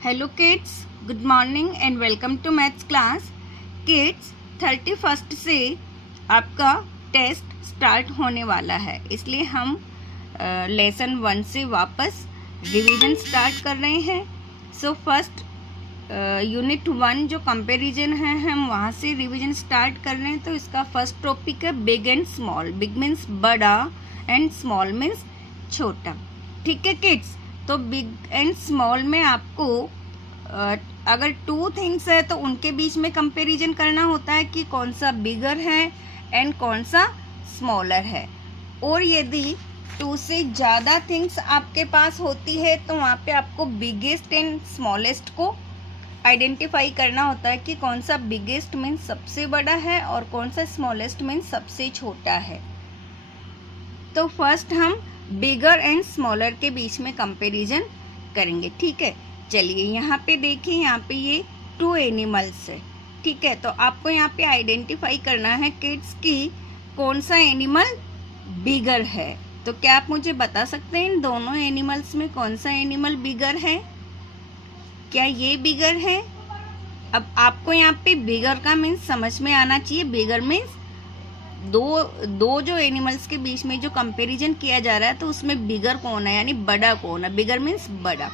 Hello kids, good morning and welcome to maths class. Kids 31 से आपका test start होने वाला है, इसलिए हम लेसन 1 से वापस रिवीजन स्टार्ट कर रहे हैं। सो फर्स्ट यूनिट 1 जो कंपैरिजन है हम वहाँ से रिवीजन स्टार्ट कर रहे हैं। तो इसका फर्स्ट टॉपिक है big and small. Big means बड़ा एंड स्मॉल मीन्स छोटा। ठीक है किड्स, तो बिग एंड स्मॉल में आपको अगर टू थिंग्स है तो उनके बीच में कंपैरिजन करना होता है कि कौन सा बिगर है एंड कौन सा स्मॉलर है। और यदि टू से ज़्यादा थिंग्स आपके पास होती है तो वहाँ पे आपको बिगेस्ट एंड स्मॉलेस्ट को आइडेंटिफाई करना होता है कि कौन सा बिगेस्ट मीन्स सबसे बड़ा है और कौन सा स्मॉलेस्ट मीन्स सबसे छोटा है। तो फर्स्ट हम बिगर एंड स्मॉलर के बीच में कंपैरिजन करेंगे। ठीक है, चलिए यहाँ पे देखिए, यहाँ पे ये 2 एनिमल्स है। ठीक है, तो आपको यहाँ पे आइडेंटिफाई करना है किड्स की कौन सा एनिमल बिगर है। तो क्या आप मुझे बता सकते हैं इन दोनों एनिमल्स में कौन सा एनिमल बिगर है? क्या ये बिगर है? अब आपको यहाँ पे बिगर का मीन्स समझ में आना चाहिए। बिगर मीन्स दो जो एनिमल्स के बीच में जो कंपैरिजन किया जा रहा है तो उसमें बिगर कौन है, यानी बड़ा कौन है। बिगर मीन्स बड़ा,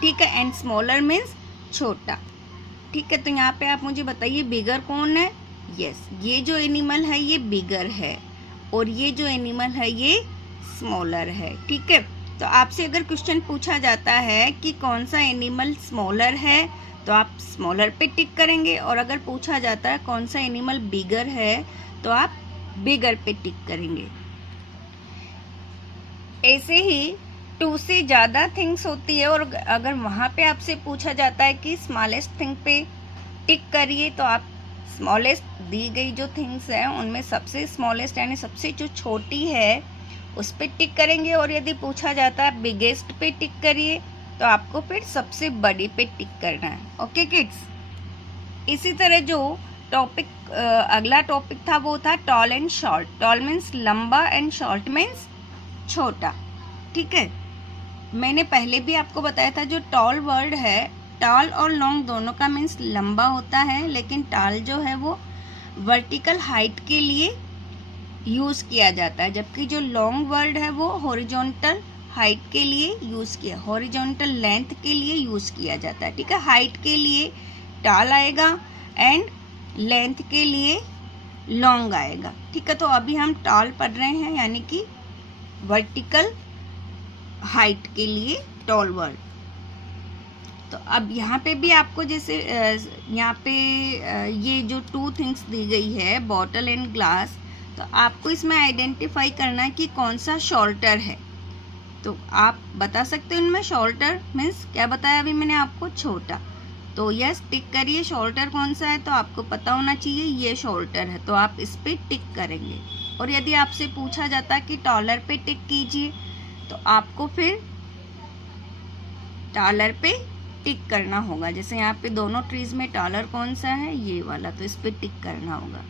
ठीक है, एंड स्मॉलर मीन्स छोटा। ठीक है, तो यहाँ पे आप मुझे बताइए बिगर कौन है? यस, ये जो एनिमल है ये बिगर है और ये जो एनिमल है ये स्मॉलर है। ठीक है, तो आपसे अगर क्वेश्चन पूछा जाता है कि कौन सा एनिमल स्मॉलर है तो आप स्मॉलर पे टिक करेंगे, और अगर पूछा जाता है कौन सा एनिमल बिगर है तो आप बिगर पे टिक करेंगे। ऐसे ही 2 से ज़्यादा थिंग्स होती है और अगर वहाँ पे आपसे पूछा जाता है कि स्मॉलेस्ट थिंग पे टिक करिए तो आप स्मॉलेस्ट दी गई जो थिंग्स हैं उनमें सबसे स्मॉलेस्ट यानी सबसे जो छोटी है उस पे टिक करेंगे। और यदि पूछा जाता है बिगेस्ट पे टिक करिए तो आपको फिर सबसे बड़ी पे टिक करना है। ओके किड्स, इसी तरह जो टॉपिक अगला टॉपिक था वो था tall and short. Toll means लंबा एंड शॉर्ट मीन्स छोटा। ठीक है, मैंने पहले भी आपको बताया था जो टॉल वर्ड है, टॉल और लॉन्ग दोनों का मीन्स लंबा होता है, लेकिन टॉल जो है वो वर्टिकल हाइट के लिए यूज़ किया जाता है, जबकि जो लॉन्ग वर्ड है वो हॉरिजॉन्टल हाइट के लिए यूज़ किया, हॉरिजॉन्टल लेंथ के लिए यूज़ किया जाता है। ठीक है, हाइट के लिए टॉल आएगा एंड लेंथ के लिए लॉन्ग आएगा। ठीक है, तो अभी हम टॉल पढ़ रहे हैं यानी कि वर्टिकल हाइट के लिए टॉल वर्ड। तो अब यहाँ पे भी आपको जैसे यहाँ पे ये जो 2 थिंग्स दी गई है बॉटल एंड ग्लास, तो आपको इसमें आइडेंटिफाई करना है कि कौन सा शॉर्टर है। तो आप बता सकते हो इनमें शॉर्टर मीन्स क्या बताया अभी मैंने आपको? छोटा। तो यस, टिक करिए शॉर्टर कौन सा है, तो आपको पता होना चाहिए ये शॉर्टर है, तो आप इस पे टिक करेंगे। और यदि आपसे पूछा जाता है कि टॉलर पे टिक कीजिए तो आपको फिर टॉलर पे टिक करना होगा। जैसे यहाँ पे दोनों ट्रीज में टॉलर कौन सा है? ये वाला, तो इस पे टिक करना होगा।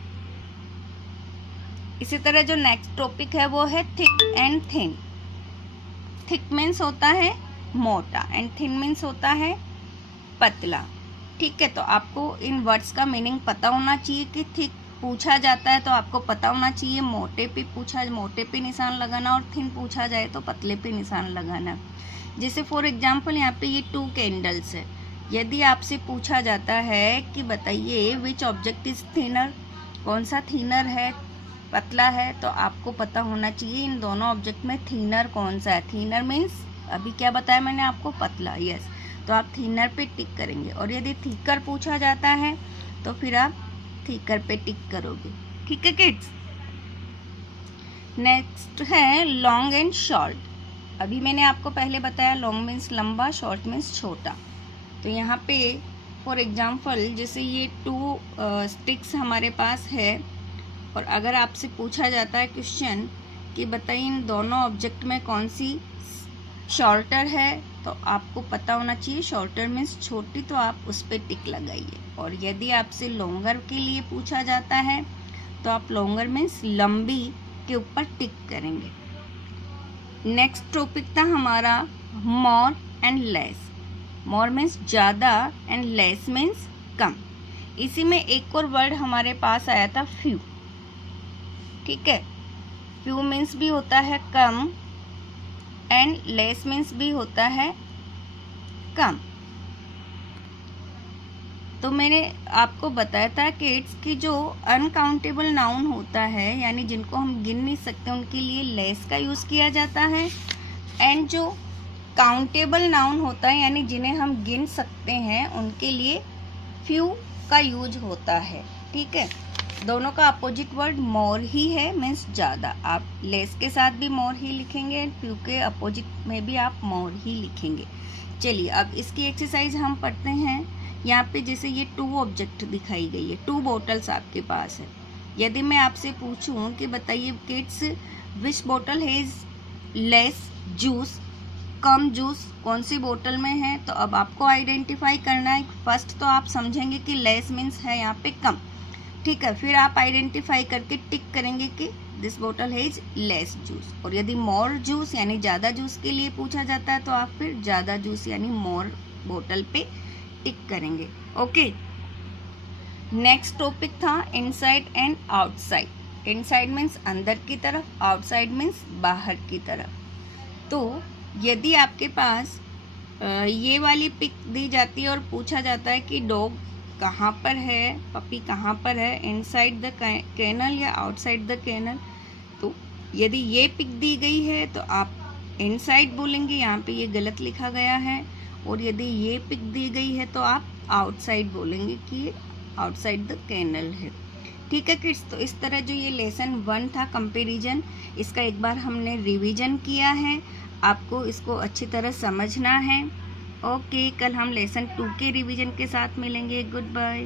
इसी तरह जो नेक्स्ट टॉपिक है वो है thick and thin. Thick means होता है मोटा एंड थिन मीन्स होता है पतला। ठीक है, तो आपको इन वर्ड्स का मीनिंग पता होना चाहिए कि थिक पूछा जाता है तो आपको पता होना चाहिए मोटे पे निशान लगाना, और थिन पूछा जाए तो पतले पे निशान लगाना। जैसे फॉर एग्जांपल यहाँ पे ये 2 कैंडल्स है। यदि आपसे पूछा जाता है कि बताइए विच ऑब्जेक्ट इज थिनर, कौन सा थिनर है, पतला है, तो आपको पता होना चाहिए इन दोनों ऑब्जेक्ट में थिनर कौन सा है। थिनर मीन्स अभी क्या बताया मैंने आपको? पतला। यस, तो आप थिनर पे टिक करेंगे। और यदि थिकर पूछा जाता है तो फिर आप थिकर पे टिक करोगे। ठीक है किड्स, नेक्स्ट है लॉन्ग एंड शॉर्ट। अभी मैंने आपको पहले बताया लॉन्ग मीन्स लंबा, शॉर्ट मीन्स छोटा। तो यहाँ पे फॉर एग्जांपल जैसे ये 2 स्टिक्स हमारे पास है, और अगर आपसे पूछा जाता है क्वेश्चन कि बताइए इन दोनों ऑब्जेक्ट में कौन सी शॉर्टर है, तो आपको पता होना चाहिए शॉर्टर मीन्स छोटी, तो आप उस पर टिक लगाइए। और यदि आपसे लॉन्गर के लिए पूछा जाता है तो आप लॉन्गर मीन्स लंबी के ऊपर टिक करेंगे। नेक्स्ट टॉपिक था हमारा more and less. More means ज़्यादा एंड लेस मीन्स कम। इसी में एक और वर्ड हमारे पास आया था फ्यू, ठीक है। फ्यू मीन्स भी होता है कम एंड लेस मीन्स भी होता है कम। तो मैंने आपको बताया था कि इट्स की जो अनकाउंटेबल नाउन होता है यानी जिनको हम गिन नहीं सकते उनके लिए लेस का यूज़ किया जाता है, एंड जो काउंटेबल नाउन होता है यानी जिन्हें हम गिन सकते हैं उनके लिए फ्यू का यूज होता है, ठीक है। दोनों का अपोजिट वर्ड मोर ही है, मीन्स ज़्यादा। आप लेस के साथ भी मोर ही लिखेंगे एंड फ्यू के अपोजिट में भी आप मोर ही लिखेंगे। चलिए अब इसकी एक्सरसाइज हम पढ़ते हैं। यहाँ पे जैसे ये 2 ऑब्जेक्ट दिखाई गई है, 2 बोटल्स आपके पास है। यदि मैं आपसे पूछूं कि बताइए किड्स विच बोतल has less juice, come juice कौन सी बोतल में है, तो अब आपको आइडेंटिफाई करना है। फर्स्ट तो आप समझेंगे कि लेस मीन्स है यहाँ पे कम, ठीक है। फिर आप आइडेंटिफाई करके टिक करेंगे कि दिस बोतल हैज़ लेस जूस। और यदि मोर जूस यानी ज़्यादा जूस के लिए पूछा जाता है तो आप फिर ज़्यादा जूस यानी मोर बोतल पे टिक करेंगे, ओके। नेक्स्ट टॉपिक था inside and outside. Inside means अंदर की तरफ, आउटसाइड मीन्स बाहर की तरफ। तो यदि आपके पास ये वाली पिक दी जाती है और पूछा जाता है कि डॉग कहाँ पर है, पपी कहाँ पर है, इनसाइड द कैनल या आउटसाइड द कैनल, तो यदि ये पिक दी गई है तो आप इनसाइड बोलेंगे, यहाँ पे ये गलत लिखा गया है। और यदि ये पिक दी गई है तो आप आउटसाइड बोलेंगे कि आउटसाइड द कैनल है, ठीक है किड्स। तो इस तरह जो ये लेसन 1 था कंपैरिजन, इसका एक बार हमने रिवीजन किया है। आपको इसको अच्छी तरह समझना है, ओके। कल हम लेसन 2 के रिवीजन के साथ मिलेंगे। Good bye.